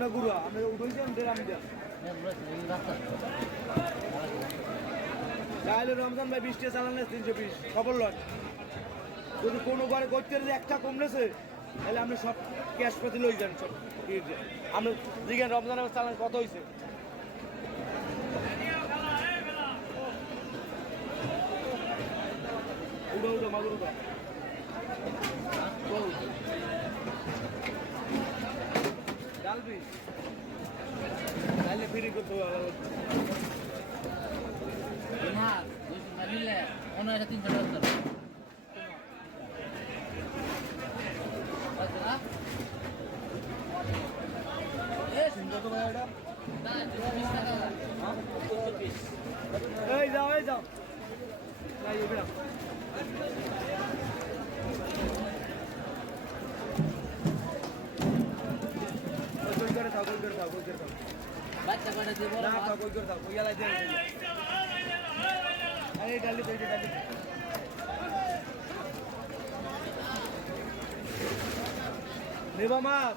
না গুরু আপনি উঠেছেন দেড় আমি তাহলে রমজান ভাই বিশ টাকা চালান তিনশো বিশ খবর লন। যদি কোনো ঘরে করতে একটা কমলেছে, তাহলে আপনি সব ক্যাশ পাতি লই যান সব। আপনি দিকেন রমজানের চালান কত হয়েছে উঠো উঠো, মাগুর উঠো ডালবি তাহলে ফ্রি করতে হবে আলাদা। না নিলে অন্য একটা তিনশো টাকা দিতে হবে। আচ্ছা, না? কত ভাই এটা না, বিশ টাকা। এই যাও এই যাও। গোল করে থাও গোল করে থাও বাচ্চা কটা দিয়ে বলো, না গোল করে থাও ইয়ালাই দে আরে ডালি দে ডালি নেবা মাছ